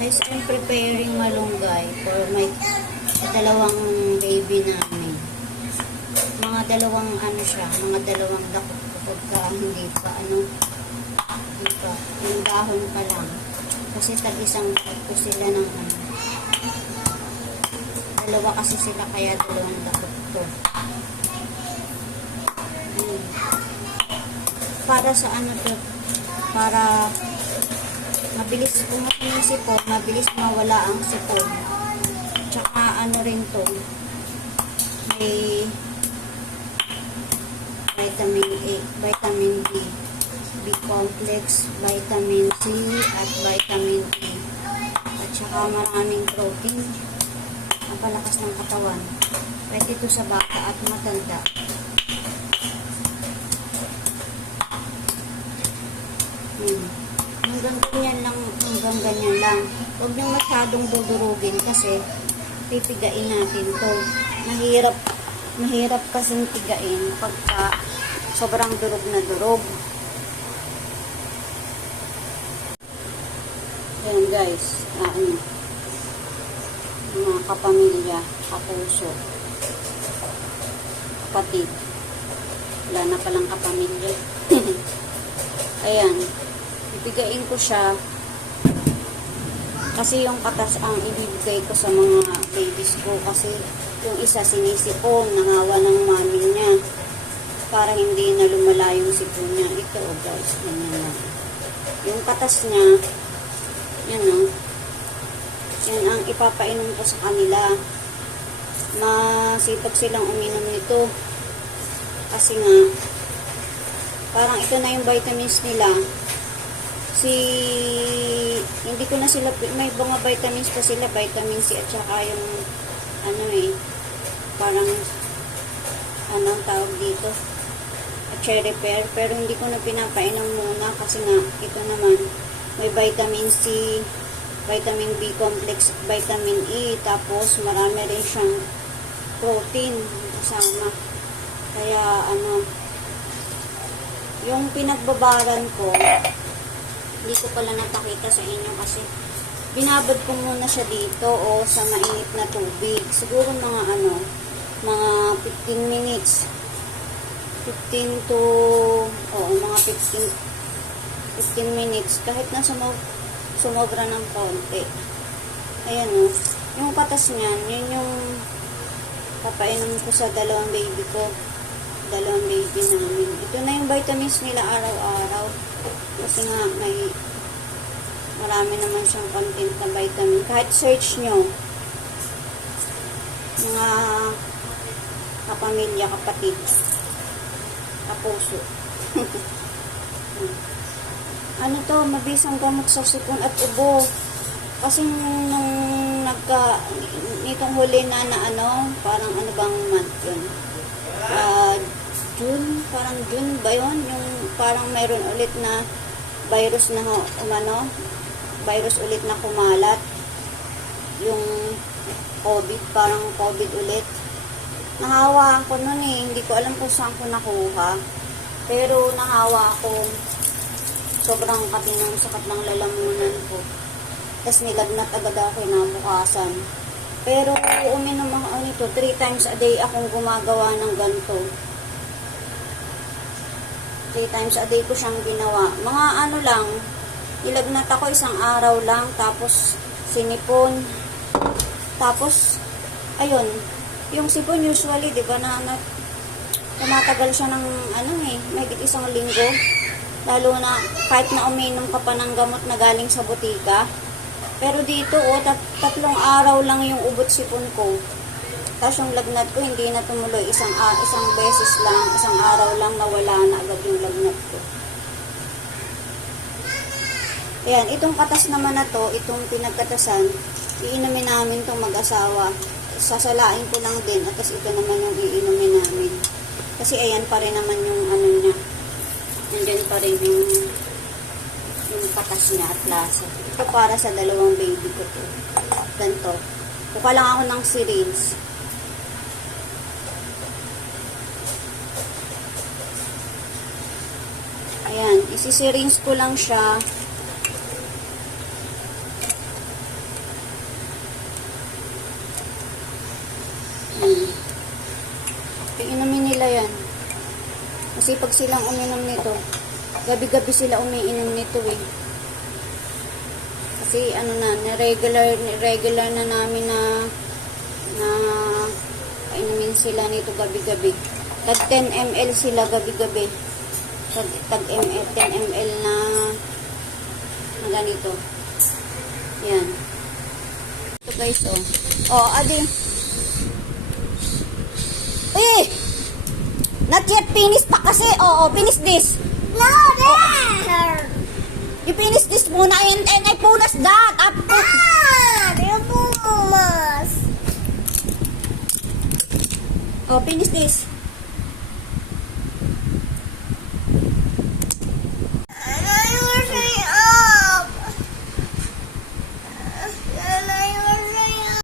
Guys, I'm preparing malunggay for my dalawang baby namin. Mga dalawang ano siya, mga dalawang dakot kapag hindi pa yung dahon pa lang. Kasi tag-isang po sila ng ano. Dalawa kasi sila kaya dalawang dakot to. Para sa ano to, para mabilis pumunta yung sipon, mabilis mawala ang sipon. Tsaka ano rin to, may vitamin A, vitamin D, B-complex, vitamin C, at vitamin E. At saka maraming protein. Ang palakas ng katawan. Pwede ito sa bata at matanda. Hanggang ganyan lang. Huwag nyo masyadong dudurugin kasi pipigain natin to. Mahirap kasing pigain pagka sobrang durog na durog. Ayan guys, mga kapamilya, kapuso, kapatid. Wala na palang kapamilya. Ayan, pipigain ko siya kasi yung katas ang ibibigay ko sa mga babies ko kasi yung isa sinisipon, nangawa ng mami niya para hindi na lumala yung sipon niya. Ito guys, ganyan lang. Yung katas niya, yan yan ang ipapainom ko sa kanila. Masipag silang uminom nito kasi nga parang ito na yung vitamins nila. Hindi ko na sila, may mga vitamins pa sila, vitamin C at saka yung parang anong tawag dito, cherry pear, pero hindi ko na pinapainom muna kasi nga ito naman may vitamin C, vitamin B complex, vitamin E, tapos marami rin siyang protein kasama. Kaya yung pinagbabaran ko hindi ko pala napakita sa inyo kasi binabad ko muna siya dito o sa mainit na tubig. Siguro mga mga 15 minutes. 15 minutes kahit na sumobra ng konti. Ayan yung patas niyan, yun yung papainom ko sa dalawang baby ko. Dalawang baby namin. Ito na yung vitamins nila araw-araw. Kasi nga marami naman siyang content na vitamin. Kahit search nyo, mga kapamilya, kapatid, kapuso. To, mabisang gamot sa sipon at ubo. Kasi nung nitong huli na parang bang month yun? June, parang June ba yun? Yung parang mayroon ulit na virus na virus ulit na kumalat. Yung COVID, parang COVID ulit. Nahawa ako nun hindi ko alam kung saan ko nakuha. Pero nahawa ako. Sobrang katinong sakit ng lalamunan ko. Tapos nilagnat agad ako kinabukasan. Pero uminom ako nito, 3 times a day akong gumagawa ng ganito. 3 times a day ko siyang ginawa. Mga lang, nilagnat ako isang araw lang, tapos sinipon. Tapos, ayun, yung sipon usually, di ba, tumatagal siya ng, mahigit isang linggo. Lalo na, kahit na uminom ka pa ng gamot na galing sa butika. Pero dito, 3 araw lang yung ubot sipon ko. Tapos yung lagnat ko, hindi na tumuloy. Isang beses lang, isang araw lang, nawala na agad yung lagnat ko. Ayan, itong katas naman na to, itong pinagkatasan, iinumin namin itong mag-asawa. Sasalain ko lang din, at ito naman yung iinumin namin. Kasi ayan pa rin naman yung niya. Nandyan pa rin yung katas niya at lasa. Ito para sa dalawang baby ko to. Ganito. Kuha lang ako ng syringe. Ayan, isi-syringe ko lang siya. Kasi pag silang uminom nito, gabi-gabi sila umiinom nito eh. Kasi ano na, regular na namin na inumin sila nito gabi-gabi. Tag 10 ml sila gabi-gabi. Tag 10 ml na ganito. Yan. Ito guys, oh. Oh, adi. Eh! Not yet finished pa kasi. Oo, finish this. No, there! You finish this muna and I punas that. Up. Yung pumas. Oh, finish this.